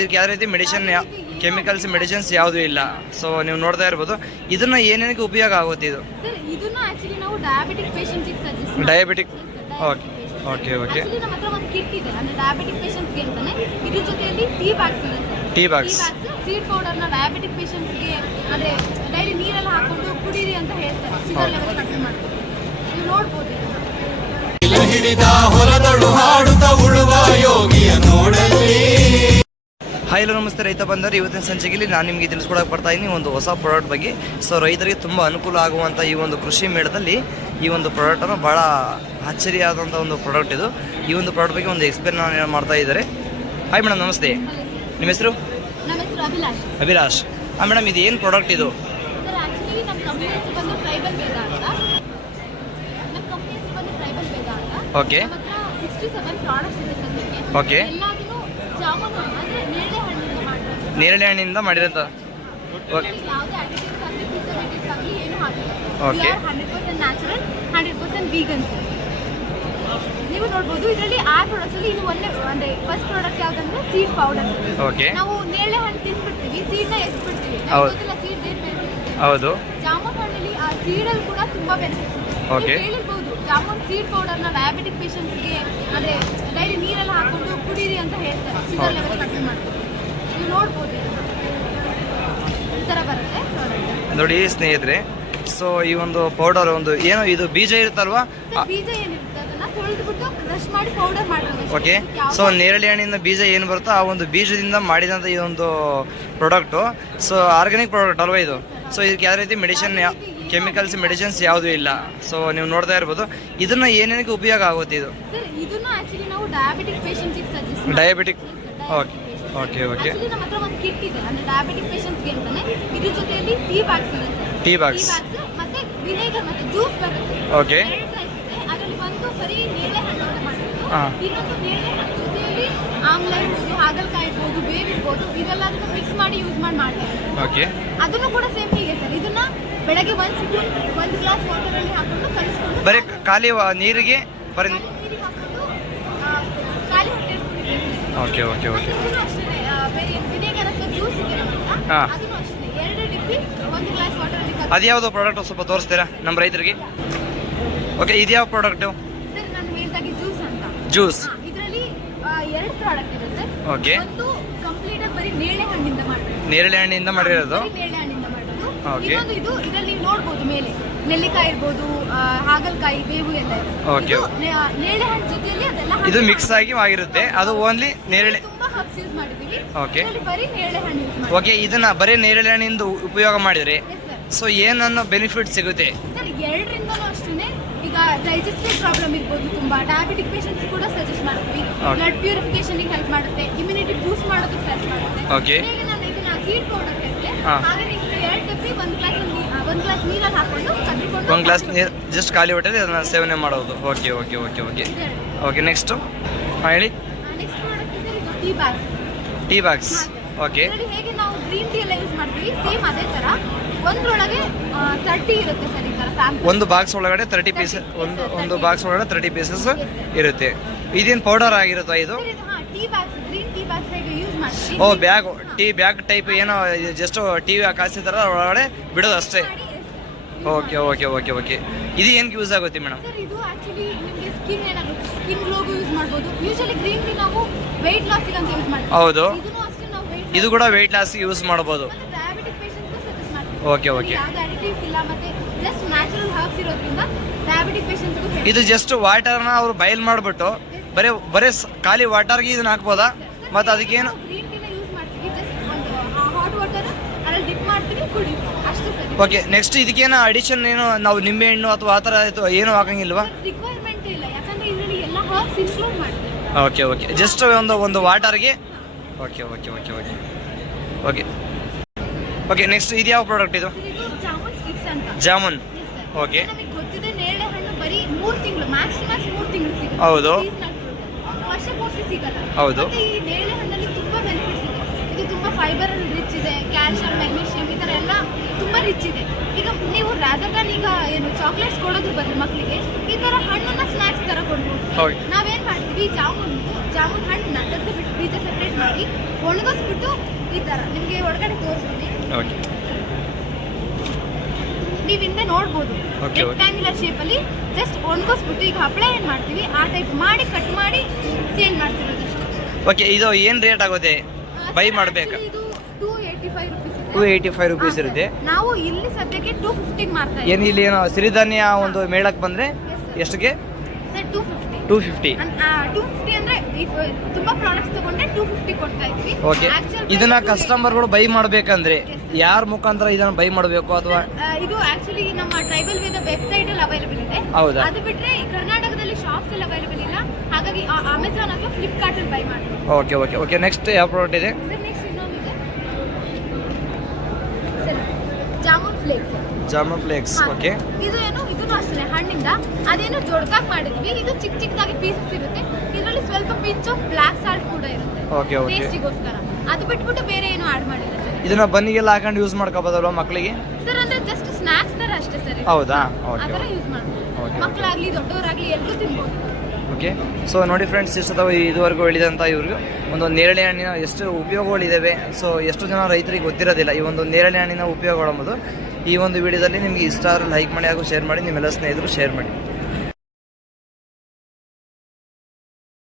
ಇದಕ್ಕೆ ಯಾವ ರೀತಿ ಮೆಡಿಸಿನ್ ಕೆಮಿಕಲ್ಸ್ ಮೆಡಿಸಿನ್ಸ್ ಯಾವುದೂ ಇಲ್ಲ. ಸೊ ನೀವು ನೋಡ್ತಾ ಇರ್ಬೋದು. ಇದನ್ನ ಏನೇನಕ್ಕೆ ಉಪಯೋಗ ಆಗುತ್ತೆ ಇದು? ಸರ್ ಇದನ್ನು ಆಕ್ಚುಲಿ ನಾವು ಡಯಾಬಿಟಿಕ್ ಪೇಷಂಟ್ಗೆ suggest diabetic okay okay okay actually ನಮ್ಮ ಹತ್ರ ಒಂದು ಕಿಟ್ ಇದೆ. ಅಂದ್ರೆ ಡಯಾಬಿಟಿಕ್ ಪೇಷಂಟ್ಸ್ಗೆ ಅಂತಾನೆ ಇದ್ರ ಜೊತೆಯಲ್ಲಿ ಟೀ ಬ್ಯಾಗ್ಸ್ ಇದೆ ಸರ್ ಟೀ ಬ್ಯಾಗ್ಸ್ ಸೀಡ್ ಪೌಡರ್ನ ಡಯಾಬಿಟಿಕ್ ಪೇಷಂಟ್ಸ್ಗೆ ಅಂದ್ರೆ ಡೈಲಿ ನೀರೆಲ್ಲ ಹಾಕೊಂಡು ಕುಡೀರಿ ಅಂತ ಹೇಳ್ತಾರೆ. ಶುಗರ್ ಲೆವೆಲ್ ಕಡಿಮೆ ಮಾಡ್ತಾರೆ ನೀವು ನೋಡ್ಬೋದು ಇದನ್ನ. ಹಿಡಿದ ಹೊಲದಳು ಹಾಯ್ ಹಲೋ ನಮಸ್ತೆ ರೈತ ಬಂದರೆ ಇವತ್ತಿನ ಸಂಚಿಕೆಯಲ್ಲಿ ನಾನು ನಿಮಗೆ ತಿಳಿಸ್ಕೊಡಕ್ಕೆ ಬರ್ತಾ ಇದ್ದೀನಿ ಒಂದು ಹೊಸ ಪ್ರಾಡಕ್ಟ್ ಬಗ್ಗೆ. ಸೊ ರೈತರಿಗೆ ತುಂಬ ಅನುಕೂಲ ಆಗುವಂಥ ಈ ಒಂದು ಕೃಷಿ ಮೇಳದಲ್ಲಿ ಈ ಒಂದು ಪ್ರಾಡಕ್ಟನ್ನು ಭಾಳ ಅಚ್ಚರಿಯಾದಂಥ ಒಂದು ಪ್ರಾಡಕ್ಟ್ ಇದು. ಈ ಒಂದು ಪ್ರಾಡಕ್ಟ್ ಬಗ್ಗೆ ಒಂದು ಎಕ್ಸ್ಪ್ಲೇನ್ ಮಾಡ್ತಾ ಇದ್ದಾರೆ. ಹಾಯ್ ಮೇಡಮ್ ನಮಸ್ತೆ. ನಿಮ್ಮ ಹೆಸರು? ಅಭಿಲಾಷ್. ಹಾಂ ಮೇಡಮ್ ಇದು ಏನು ಪ್ರಾಡಕ್ಟ್ ಇದು? ಓಕೆ ಓಕೆ ನೇರಳೆ ಹಣ್ಣಿಂದ ಮಾಡಿರೋದು. ಓಕೆ. ವೀಗನ್ ನೀವು ನೋಡ್ಬೋದು ಇದರಲ್ಲಿ ಆ ಪ್ರಾಡಕ್ಟ್ಸ್ ಅಲ್ಲಿ ಇದು ಒಂದೇ ಅಂದ್ರೆ ಫಸ್ಟ್ ಪ್ರಾಡಕ್ಟ್ ಯಾವ್ದಂದ್ರೆ ಸೀಡ್ ಪೌಡರ್ ಓಕೆ. ನಾವು ನೇರಳೆ ಹಣ್ಣು ತಿಂದ್ಬಿಡ್ತೀವಿ ಸೀಡ್ನ ಎತ್ಬಿಡ್ತೀವಿ. ಹೌದು. ಸೀಡ್ ಏನ್ ಹೌದು. ಜಾಮೂನ್ ಹಣ್ಣಲ್ಲಿ ಆ ಸೀಡಲ್ಲಿ ಕೂಡ ತುಂಬಾ ಬೆನಿಫಿಟ್ಸ್ ಓಕೆ. ಹೇಳಿರ್ಬೋದು ಜಾಮೂನ್ ಸೀಡ್ ಪೌಡರ್ನ ಡಯಾಬಿಟಿಕ್ ಪೇಷಂಟ್ಸ್ಗೆ ಅಂದ್ರೆ ಡೈಲಿ ನೀರೆಲ್ಲ ಹಾಕೊಂಡು ಕುಡೀರಿ ಅಂತ ಹೇಳ್ತಾರೆ. ಶುಗರ್. ಲೆವೆಲ್ ಕಡಿಮೆ ಮಾಡ್ತಾರೆ. ನೋಡ್ಬೋದು. ಇದನ್ನ. ಈ ಥರ ಬರುತ್ತೆ. product. ನೋಡಿ ಸ್ನೇಹಿತರೆ ಸೊ ಈ ಒಂದು ಪೌಡರ್ ಒಂದು ಏನು ಇದು ಬೀಜ ಇರುತ್ತಲ್ವಾ? ಮತ್ತೆ ಬೀಜ ಏನಿರುತ್ತೆ ಅದನ್ನ ತೊಳೆದ್ಬಿಟ್ಟು ಕ್ರಶ್ ಮಾಡಿ ಪೌಡರ್ ಮಾಡೋದು ಓಕೆ ಸೊ ನೇರಳೆ ಹಣ್ಣಿನ ಬೀಜ ಏನು ಬರುತ್ತೋ ಆ ಒಂದು ಬೀಜದಿಂದ ಮಾಡಿದಂಥ ಈ ಒಂದು ಪ್ರಾಡಕ್ಟು ಸೊ ಆರ್ಗ್ಯಾನಿಕ್ ಪ್ರಾಡಕ್ಟ್ ಅಲ್ವಾ ಇದು? ಸೊ ಇದಕ್ಕೆ ಯಾವ ರೀತಿ ಮೆಡಿಸಿನ್ ಕೆಮಿಕಲ್ಸ್ ಮೆಡಿಸಿನ್ಸ್ ಯಾವುದೂ ಇಲ್ಲ. ಸೊ ನೀವು ನೋಡ್ತಾ ಇರ್ಬೋದು. ಇದನ್ನ ಏನೇನಕ್ಕೆ ಉಪಯೋಗ ಆಗುತ್ತೆ ಇದು? ಸರ್ ಇದನ್ನು ಆಕ್ಚುಲಿ ನಾವು ಡಯಾಬಿಟಿಕ್ ಪೇಷಂಟ್ಗೆ suggest diabetic okay okay okay actually ನಮ್ಮ ಹತ್ರ ಒಂದು ಕಿಟ್ ಇದೆ. ಅಂದ್ರೆ ಡಯಾಬಿಟಿಕ್ ಪೇಷಂಟ್ಸ್ಗೆ ಅಂತಾನೆ. ಇದ್ರ ಜೊತೆಯಲ್ಲಿ ಟೀ ಬ್ಯಾಗ್ಸ್ ಇದೆ ಸರ್. ಟೀ ಬ್ಯಾಗ್ಸ್ ಮತ್ತೆ ವಿನೇಗರ್ ಮತ್ತೆ ಜ್ಯೂಸ್ ಬರುತ್ತೆ. ಓಕೆ ಎರಡು type ಇದೆ. ಅದರಲ್ಲಿ ಒಂದು ಬರೀ ನೇರಳೆ ಹಣ್ಣಿಂದ ಮಾಡಿರೋದು ಹಾ. ಇನ್ನೊಂದು ನೇರಳೆ ಹಣ್ಣು ಜೊತೆಯಲ್ಲಿ ಆಮ್ಲ ಇರ್ಬೋದು ಹಾಗಲಕಾಯಿ ಇರ್ಬೋದು ಬೇವು ಇರ್ಬೋದು ಇದೆಲ್ಲದನ್ನು ಮಿಕ್ಸ್ ಮಾಡಿ ಯೂಸ್ ಮಾಡಿ ಮಾಡ್ತಾರೆ. ಓಕೆ ಅದನ್ನು ಕೂಡ ಸೇಮ್ ಹೀಗೆ ಸರ್. ಇದನ್ನ ಬೆಳಗ್ಗೆ ಒಂದು ಸ್ಪೂನ್ ಒಂದು ಗ್ಲಾಸ್ ವಾಟರಲ್ಲಿ ಹಾಕೊಂಡು ಕಲಿಸ್ಕೊಂಡು ಬರೀ ಖಾಲಿ ವ- ನೀರಿಗೆ ಬರೀ ಖಾಲಿ ನೀರಿಗೆ ಹಾಕೊಂಡು ಆ, ಖಾಲಿ ಹೊಟ್ಟೆಯಲ್ಲಿ ಕುಡಿಬೇಕು. ಓಕೆ ಓಕೆ ಓಕೆ ಇದನ್ನು ಅಷ್ಟೇ ಹಾ. ವಾಟರಲ್ಲಿ ಅದ್ಯಾವುದು ಪ್ರಾಡಕ್ಟ್ ಸ್ವಲ್ಪ ತೋರಿಸ್ತೀರಾ ನಮ್ಮ ರೈತರಿಗೆ? ಓಕೆ ಇದ್ಯಾವ ಪ್ರಾಡಕ್ಟು ಜ್ಯೂಸ್ ಬರೀ ನೇರಳೆ ಹಣ್ಣಿಂದ ಮಾಡಿರೋದು? ಇದು ಇದರಲ್ಲಿ ನೀವು ನೋಡ್ಬೋದು ಮೇಲೆ. ನೆಲ್ಲಿಕಾಯಿ ಇರ್ಬೋದು ಹಾಗಲಕಾಯಿ ಬೇವು ಎಲ್ಲ ನೇರಳೆ ಹಣ್ಣು ಜೊತೆಯಲ್ಲಿ ಅದೆಲ್ಲ ಇದು ಮಿಕ್ಸ್ ಆಗಿ ಆಗಿರುತ್ತೆ. ಅದು ಓನ್ಲಿ ನೇರಳೆ ತುಂಬಾ ಹಬ್ಸ್ ಯೂಸ್ ಮಾಡಿದೀವಿ ಇದರಲ್ಲಿ ಬರೀ ನೇರಳೆ ಹಣ್ಣು ಯೂಸ್ ಮಾಡಿ. ಓಕೆ ಇದನ್ನ ಬರೀ ನೇರಳೆ ಹಣ್ಣಿಂದ ಉಪಯೋಗ ಮಾಡಿದ್ರೆ ಸೊ ಏನನ್ನೋ ಬೆನಿಫಿಟ್ ಸಿಗುತ್ತೆ? ಸರ್ ಎರಡರಿಂದನೂ ಅಷ್ಟೇ ಈಗ ಡೈಜೆಸ್ಟಿವ್ ಪ್ರಾಬ್ಲಮ್ ಇರ್ಬೋದು ತುಂಬಾ. ಡಯಾಬಿಟಿಕ್ ಪೇಷಂಟ್ಸ್ ಕೂಡ ಸಜೆಸ್ಟ್ ಮಾಡ್ತೀವಿ. Okay. ಬ್ಲಡ್ ಪ್ಯೂರಿಫಿಕೇಶನ್ ಹೆಲ್ಪ್ ಮಾಡುತ್ತೆ. ಇಮ್ಯುನಿಟಿ ಬೂಸ್ಟ್ ಮಾಡೋದಕ್ಕೆ ಹೆಲ್ಪ್ ಮಾಡುತ್ತೆ. Okay. ಹೇಗೆ ನಾನು ಇದನ್ನ ಸೀಡ್ ಪೌಡರ್ ಹೇಳಿದೆ ಹಾ. ಹಾಗೆ ನೀವು ಎರಡು ಡಬ್ಬಿ ಒಂದು ಗ್ಲಾಸ್ ಒಂದು ಗ್ಲಾಸ್ ನೀರಲ್ಲಿ ಹಾಕೊಂಡು ಕದ್ದುಕೊಂಡು ಒಂದು ಗ್ಲಾಸ್ ನೀರು ಜಸ್ಟ್ ಖಾಲಿ ಹೊಟ್ಟೆಲಿ ಅದನ್ನ ಸೇವನೆ ಮಾಡೋದು. Okay okay okay okay okay next ಹಾಂ ಹೇಳಿ. ನೆಕ್ಸ್ಟ್ ಪ್ರಾಡಕ್ಟ್ ಇದೆ ಇದು tea bags tea box okay ಹೇಗೆ ನಾವು ಗ್ರೀನ್ ಟೀ ಎಲ್ಲ ಯೂಸ್ ಮಾಡ್ತೀವಿ? ಸೇಮ್ ಅದೇ ತರ. ಒಂದ್ರೊಳಗೆ ತರ್ಟಿ ಇರುತ್ತೆ ಸರ್ ಈ ತರ ಒಂದು ಬಾಕ್ಸ್ ಒಳಗಡೆ ತರ್ಟಿ ಪೀಸ್ ಒಂದು ಒಂದು ಬಾಕ್ಸ್ ಒಳಗಡೆ ತರ್ಟಿ ಪೀಸಸ್ ಇರುತ್ತೆ. ಇದೇನು ಪೌಡರ್ ಆಗಿರುತ್ತಾ ಇದು? ಟೀ ಗ್ರೀನ್ ಟೀ ಹೇಗೆ ಯೂಸ್ ಮಾಡ್ತೀವಿ? ಓ ಬ್ಯಾಗ್ ಟೀ ಬ್ಯಾಗ್ ಟೈಪ್ ಏನೋ ಜಸ್ಟ್ ಟಿ ವಿ ಕಾಯಿಸಿದಾರ ಒಳಗಡೆ ಬಿಡೋದು ಅಷ್ಟೇ. ಓಕೆ ಓಕೆ ಓಕೆ ಓಕೆ ಇದು ಏನಕ್ಕೆ ಯೂಸ್ ಆಗುತ್ತೆ ಮೇಡಮ್ ಸರ್ ಇದು ಆಕ್ಚುಲಿ ನಿಮಗೆ ಸ್ಕಿನ್ ಏನಾಗುತ್ತೆ? ಸ್ಕಿನ್ ಗ್ಲೋಗೂ ಯೂಸ್ ಮಾಡ್ಬೋದು. ಯೂಶಲಿ ಗ್ರೀನ್ ಟೀ ನಾವು ವೆಯ್ಟ್ ಲಾಸಿಗೆ ಅಂತ ಯೂಸ್ ಮಾಡ್ತೀವಿ. ಹೌದು. ಇದನ್ನು ಅಷ್ಟೇ ನಾವು weight ಇದು ಕೂಡ ವೆಯ್ಟ್ಗೆ ಯೂಸ್ ಮಾಡ್ಬೋದು. ಓಕೆ ಡಯಾಬಿಟಿಕ್ ಪೇಷಂಟ್ಸ್ ಸಜೆಸ್ಟ್ ಮಾಡ್ತೀವಿ. Okay, okay. ಯಾವುದೇ ಅಡಿಟಿವ್ಸ್ ಇಲ್ಲ ಮತ್ತೆ ಜಸ್ಟ್ ನ್ಯಾಚುರಲ್ ಹರ್ಬ್ಸ್ ಇರೋದ್ರಿಂದ ಡಯಾಬಿಟಿಕ್ ಪೇಷಂಟ್ಸ್ಗೂ ಇದು ಜಸ್ಟ್ ವಾಟರ್ನ ಅವರು ಬಯಲ್ ಮಾಡಿಬಿಟ್ಟು ಬರೀ ಬರೀ ಖಾಲಿ ವಾಟರ್ಗೆ ಇದನ್ನ ಹಾಕ್ಬೋದಾ? ಮತ್ತು ಅದಕ್ಕೇನು ಗ್ರೀನ್ ಟೀನ ಯೂಸ್ ಮಾಡ್ತೀವಿ ಜಸ್ಟ್ ಒಂದು ಹಾಟ್ ವಾಟರ್ ಅದ್ರಲ್ಲಿ ಡಿಪ್ ಮಾಡ್ತೀವಿ ಕುಡಿ. ಅಷ್ಟೇ ಸರ್. ಓಕೆ ನೆಕ್ಸ್ಟ್ ಇದಕ್ಕೇನು ಅಡಿಷನ್ ಏನು? ನಾವು ನಿಂಬೆ ಹಣ್ಣು ಅಥವಾ ಆ ಥರ ಏನು ಹಾಕಂಗಿಲ್ವಾ? ರಿಕ್ವೈರ್ಮೆಂಟ್ ಇಲ್ಲ. ಯಾಕಂದ್ರೆ ಇದರಲ್ಲಿ ಎಲ್ಲ ಹರ್ಬ್ಸ್ ಇನ್ಕ್ಲೂಡ್ ಮಾಡ್ತೀವಿ. ಓಕೆ ಓಕೆ ಜಸ್ಟ್ ಒಂದು ಒಂದು ವಾಟರ್ಗೆ okay okay okay okay okay okay next ಇದು ಯಾವ ಪ್ರಾಡಕ್ಟ್ ಇದು? ಇದು ಜಾಮೂನ್ ಸ್ಟಿಕ್ಸ್ ಅಂತ. ಜಾಮೂನ್. Yes, sir. Okay. ನಮಗೆ ಗೊತ್ತಿದೆ ನೇರಳೆ ಹಣ್ಣು ಬರೀ ಮೂರು ತಿಂಗಳು ಮ್ಯಾಕ್ಸ್ ಮ್ಯಾಕ್ಸ್ ಮೂರು ತಿಂಗಳು ಸಿಗುತ್ತೆ. ಹೌದು. Seasonal fruit. ವರ್ಷ ಪೂರ್ತಿ ಸಿಗಲ್ಲ. ಹೌದು. ಮತ್ತೆ ಈ ನೇರಳೆ ಹಣ್ಣಲ್ಲಿ ತುಂಬಾ ಬೆನಿಫಿಟ್ಸ್ ಇದೆ. ಇದು ತುಂಬಾ ಫೈಬರ್ ರಿಚ್ ಇದೆ ಕ್ಯಾಲ್ಸಿಯಂ ಮೆಗ್ನೀಷಿಯಂ ಥರ ಎಲ್ಲ ತುಂಬ ರಿಚ್ ಇದೆ. ಈಗ ನೀವು ರಾಜಧಾನಿ ಈಗ ಏನು ಚಾಕ್ಲೇಟ್ಸ್ ಕೊಡೋದು ಬದಲು ಮಕ್ಕಳಿಗೆ ಈ ತರ ಹಣ್ಣನ್ನ ಸ್ನಾಕ್ಸ್ ತರ ಕೊಡ್ಬೋದು. ನಾವೇನ್ ಮಾಡ್ತೀವಿ ಜಾಮೂನ್ ಜಾಮೂನ್ ಹಣ್ಣನ್ನ ತೆಗೆದು ಬಿಟ್ಟು ಬೀಜ ಸೆಪರೇಟ್ ಮಾಡಿ ಒಣಗಿಸ್ಬಿಟ್ಟು ಈ ತರ ನಿಮಗೆ ಒಳಗಡೆ ತೋರಿಸ್ತೀನಿ. ಓಕೆ. ನೀವು ಹಿಂದೆ ನೋಡ್ಬೋದು ರೆಕ್ಟ್ಯಾಂಗ್ಯುಲರ್ ಶೇಪ್ ಅಲ್ಲಿ ಜಸ್ಟ್ ಒಣಗಿಸ್ಬಿಟ್ಟು ಈಗ ಹಪ್ಪಳ ಏನ್ ಮಾಡ್ತೀವಿ ಆ ಟೈಪ್ ಮಾಡಿ ಕಟ್ ಮಾಡಿ ಸೇಲ್ ಮಾಡ್ತಿರೋದು ಓಕೆ ಇದು ಏನ್ ರೇಟ್ ಆಗುತ್ತೆ? ಬೈ ಮಾಡಬೇಕು? ಇದು two eighty five rupees two eighty five rupees ಇರುತ್ತೆ. ನಾವು ಇಲ್ಲಿ ಸದ್ಯಕ್ಕೆ ಟೂ ಫಿಫ್ಟಿಗೆ ಮಾರ್ತಾ ಏನು ಇಲ್ಲಿ ಏನೋ ಸಿರಿಧಾನ್ಯ ಒಂದು ಮೇಳಕ್ಕೆ ಬಂದರೆ ಎಷ್ಟಕ್ಕೆ? Sir two fifty two fifty two fifty ಅಂದ್ರೆ ತುಂಬಾ ಪ್ರಾಡಕ್ಟ್ಸ್ ತಗೊಂಡ್ರೆ ಟೂ ಫಿಫ್ಟಿ ಕೊಡ್ತಾ ಇದ್ವಿ. ಓಕೆ ಇದನ್ನ ಕಸ್ಟಮರ್ಗಳು ಬೈ ಮಾಡಬೇಕಂದ್ರೆ ಯಾರ ಮುಖಾಂತರ ಇದನ್ನ ಬೈ ಮಾಡಬೇಕು ಅಥವಾ? ಇದು ಆಕ್ಚುಲಿ ನಮ್ಮ ಟ್ರೈಬಲ್ ವೇದ ವೆಬ್ಸೈಟ್ ಅಲ್ಲಿ ಅವೈಲೇಬಲ್ ಇದೆ. ಹೌದಾ? ಅದು ಬಿಟ್ರೆ ಕರ್ನಾಟಕದಲ್ಲಿ ಶಾಪ್ಸ್ ಅಲ್ಲಿ ಅವೈಲೇಬಲ್ ಇಲ್ಲ. ಹಾಗಾಗಿ ಅಮೆಝಾನ್ ಅಥವಾ ಫ್ಲಿಪ್ಕಾರ್ಟ್ ಅಲ್ಲಿ ಬೈ ಮಾಡಿ ಓಕೆ ಓಕೆ ಓಕೆ ನೆಕ್ಸ್ಟ್ ಯಾವ ಪ್ರಾಡಕ್ಟ್ ಇದೆ ಸರ್ ನೆಕ್ಸ್ಟ್ ಇನ್ನೊಂದಿದೆ sir jamun flakes jamun flakes okay ಇದು ಏನು ಇದು ಅಷ್ಟೇ ಹಣ್ಣಿಂದ. ಅದೇನು ಜೋಡ್ಕಾಕ್ ಮಾಡಿದ್ವಿ. ಇದು ಚಿಕ್ಕ ಚಿಕ್ಕದಾಗಿ ಪೀಸಸ್ ಇರುತ್ತೆ. ಇದರಲ್ಲಿ ಸ್ವಲ್ಪ ಪಿಂಚ್ ಆಫ್ ಬ್ಲಾಕ್ ಸಾಲ್ಟ್ ಕೂಡ ಇರುತ್ತೆ. ಓಕೆ ಓಕೆ ಟೇಸ್ಟಿಗೋಸ್ಕರ ಅದು ಬಿಟ್ಬಿಟ್ಟು ಬೇರೆ ಏನು ಆಡ್ ಮಾಡಿಲ್ಲ ಸರ್. ಇದನ್ನ ಬನ್ನಿಗೆಲ್ಲ ಹಾಕೊಂಡು ಯೂಸ್ ಮಾಡ್ಕೋಬೋದಲ್ವಾ ಮಕ್ಕಳಿಗೆ ಸರ್ ಅಂದ್ರೆ ಜಸ್ಟ್ ಸ್ನಾಕ್ಸ್ ತರ ಅಷ್ಟೇ ಸರ್ ಹೌದಾ? ಓಕೆ ಯೂಸ್ ಮಾಡ್ಬೋದು. ಮಕ್ಕಳಾಗ್ಲಿ ದೊಡ್ಡವರಾಗ್ಲಿ ಎಲ್ಲರೂ ತಿನ್ಬೋದು. ಓಕೆ? ಸೊ ನೋಡಿ ಫ್ರೆಂಡ್ಸ್ ಎಷ್ಟು ಅಥವಾ ಇದುವರೆಗೂ ಹೇಳಿದಂಥ ಇವ್ರಿಗೆ ಒಂದು ನೇರಳೆ ಹಣ್ಣಿನ ಎಷ್ಟು ಉಪಯೋಗಗಳಿದ್ದಾವೆ ಸೊ ಎಷ್ಟು ಜನ ರೈತರಿಗೆ ಗೊತ್ತಿರೋದಿಲ್ಲ ಈ ಒಂದು ನೇರಳೆ ಹಣ್ಣಿನ ಉಪಯೋಗಗಳು ಈ ಒಂದು ವಿಡಿಯೋದಲ್ಲಿ ನಿಮಗೆ ಇಷ್ಟ ಲೈಕ್ ಮಾಡಿ ಹಾಗೂ ಶೇರ್ ಮಾಡಿ, ನಿಮ್ಮೆಲ್ಲ ಸ್ನೇಹಿತರು ಶೇರ್ ಮಾಡಿ.